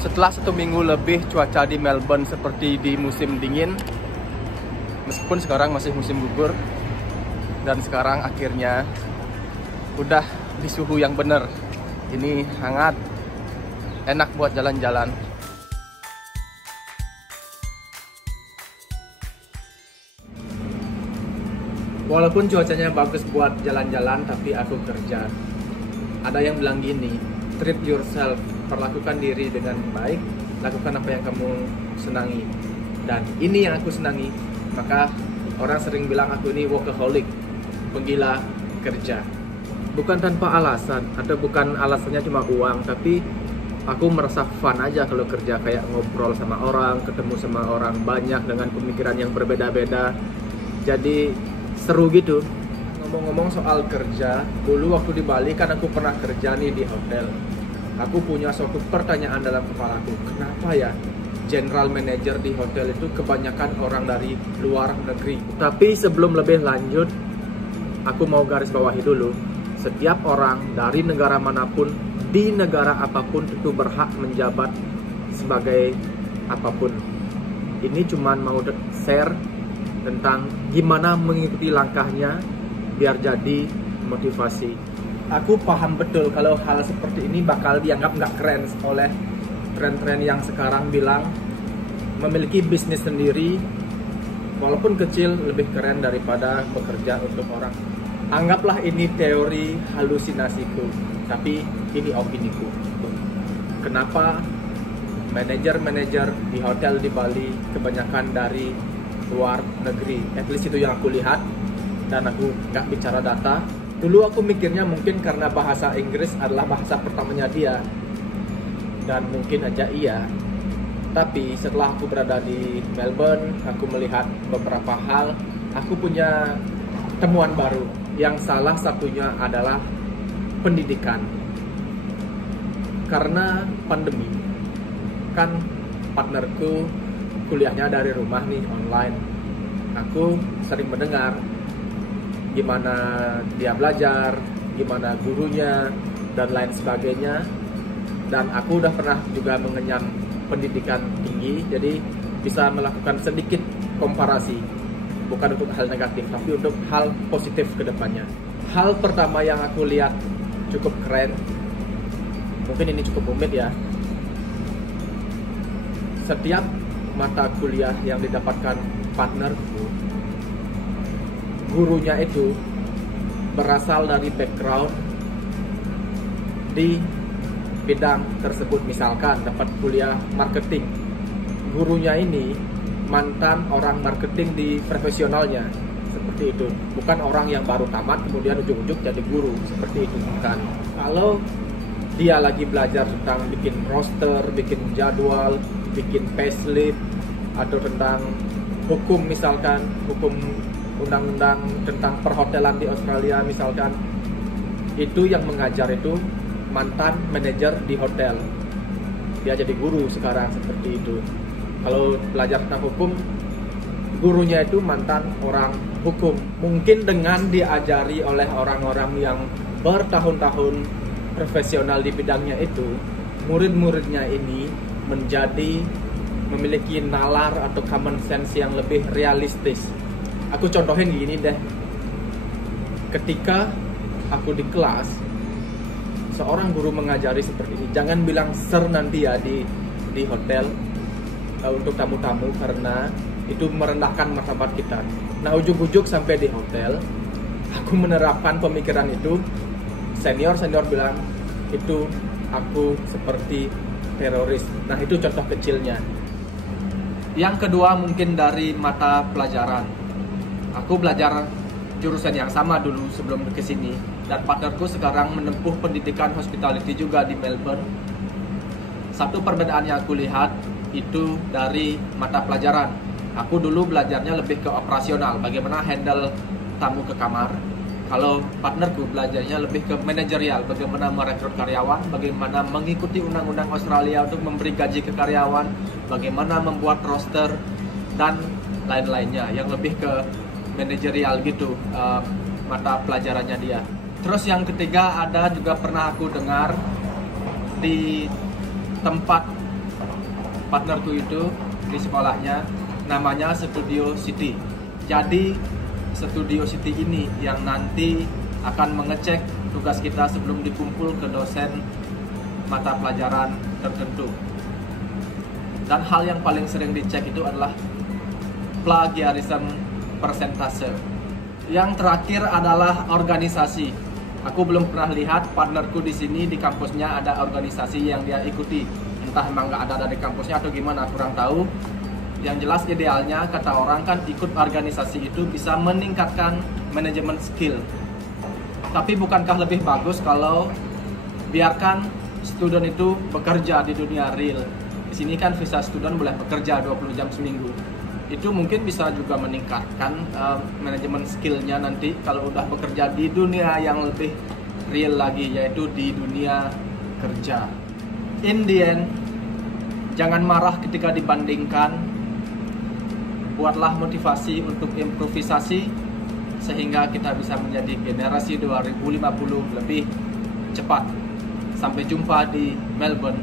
Setelah 1 minggu lebih cuaca di Melbourne seperti di musim dingin, meskipun sekarang masih musim gugur, dan sekarang akhirnya udah di suhu yang bener. Ini hangat, enak buat jalan-jalan. Walaupun cuacanya bagus buat jalan-jalan, tapi aku kerja. Ada yang bilang gini, treat yourself, perlakukan diri dengan baik, lakukan apa yang kamu senangi. Dan ini yang aku senangi, maka orang sering bilang aku ini workaholic, penggila kerja. Bukan tanpa alasan, atau bukan alasannya cuma uang, tapi aku merasa fun aja kalau kerja, kayak ngobrol sama orang, ketemu sama orang banyak dengan pemikiran yang berbeda-beda. Jadi seru gitu. Ngomong-ngomong soal kerja, dulu waktu di Bali kan aku pernah kerja nih di hotel. Aku punya suatu pertanyaan dalam kepalaku, kenapa ya general manager di hotel itu kebanyakan orang dari luar negeri? Tapi sebelum lebih lanjut, aku mau garis bawahi dulu, setiap orang dari negara manapun, di negara apapun itu berhak menjabat sebagai apapun. Ini cuman mau share tentang gimana mengikuti langkahnya biar jadi motivasi. Aku paham betul kalau hal seperti ini bakal dianggap nggak keren oleh tren-tren yang sekarang bilang memiliki bisnis sendiri walaupun kecil lebih keren daripada bekerja untuk orang. Anggaplah ini teori halusinasiku, tapi ini opiniku. Kenapa manajer-manajer di hotel di Bali kebanyakan dari luar negeri? At least itu yang aku lihat, dan aku nggak bicara data. Dulu aku mikirnya mungkin karena bahasa Inggris adalah bahasa pertamanya dia, dan mungkin aja iya. Tapi setelah aku berada di Melbourne, aku melihat beberapa hal. Aku punya temuan baru, yang salah satunya adalah pendidikan. Karena pandemi, kan partnerku kuliahnya dari rumah nih, online. Aku sering mendengar gimana dia belajar, gimana gurunya, dan lain sebagainya. Dan aku udah pernah juga mengenyam pendidikan tinggi, jadi bisa melakukan sedikit komparasi. Bukan untuk hal negatif, tapi untuk hal positif ke depannya. Hal pertama yang aku lihat cukup keren, mungkin ini cukup rumit ya. Setiap mata kuliah yang didapatkan partnerku, gurunya itu berasal dari background di bidang tersebut. Misalkan dapat kuliah marketing, gurunya ini mantan orang marketing di profesionalnya, seperti itu. Bukan orang yang baru tamat kemudian ujung-ujung jadi guru, seperti itu, bukan. Kalau dia lagi belajar tentang bikin roster, bikin jadwal, bikin payslip, atau tentang hukum, misalkan hukum undang-undang tentang perhotelan di Australia misalkan, itu yang mengajar itu mantan manajer di hotel, dia jadi guru sekarang, seperti itu. Kalau belajar tentang hukum, gurunya itu mantan orang hukum. Mungkin dengan diajari oleh orang-orang yang bertahun-tahun profesional di bidangnya itu, murid-muridnya ini memiliki nalar atau common sense yang lebih realistis. Aku contohin gini deh, ketika aku di kelas, seorang guru mengajari seperti ini, jangan bilang sir nanti ya di hotel untuk tamu-tamu, karena itu merendahkan martabat kita. Nah, ujung-ujung sampai di hotel, aku menerapkan pemikiran itu. Senior bilang itu aku seperti teroris. Nah, itu contoh kecilnya. Yang kedua mungkin dari mata pelajaran. Aku belajar jurusan yang sama dulu sebelum ke sini, dan partnerku sekarang menempuh pendidikan hospitality juga di Melbourne. Satu perbedaan yang aku lihat itu dari mata pelajaran. Aku dulu belajarnya lebih ke operasional, bagaimana handle tamu ke kamar. Kalau partnerku belajarnya lebih ke manajerial, bagaimana merekrut karyawan, bagaimana mengikuti undang-undang Australia untuk memberi gaji ke karyawan, bagaimana membuat roster, dan lain-lainnya yang lebih ke manajerial gitu, mata pelajarannya dia. Terus yang ketiga, ada juga pernah aku dengar di tempat partnerku itu di sekolahnya namanya Studio City. Jadi Studio City ini yang nanti akan mengecek tugas kita sebelum dikumpul ke dosen mata pelajaran tertentu. Dan hal yang paling sering dicek itu adalah plagiarism persentase. Yang terakhir adalah organisasi. Aku belum pernah lihat partnerku di sini di kampusnya ada organisasi yang dia ikuti. Entah emang nggak ada di kampusnya atau gimana, kurang tahu. Yang jelas idealnya kata orang kan ikut organisasi itu bisa meningkatkan manajemen skill. Tapi bukankah lebih bagus kalau biarkan student itu bekerja di dunia real? Di sini kan visa student boleh bekerja 20 jam seminggu. Itu mungkin bisa juga meningkatkan manajemen skillnya nanti kalau udah bekerja di dunia yang lebih real lagi, yaitu di dunia kerja. In the end, jangan marah ketika dibandingkan, buatlah motivasi untuk improvisasi sehingga kita bisa menjadi generasi 2050 lebih cepat. Sampai jumpa di Melbourne.